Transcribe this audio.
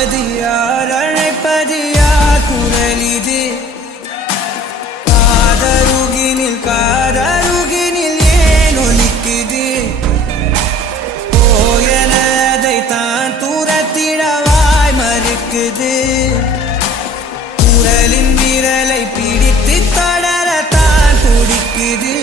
அழைப்பது யார் அழைப்பது யார் குரலிது காதருகினில் ஏன் ஒலிக்குது போயனதை தான் தூரத்திடவாய் மறுக்குது குரலின் விரலை பிடித்து தொடரத்தான் துடிக்குது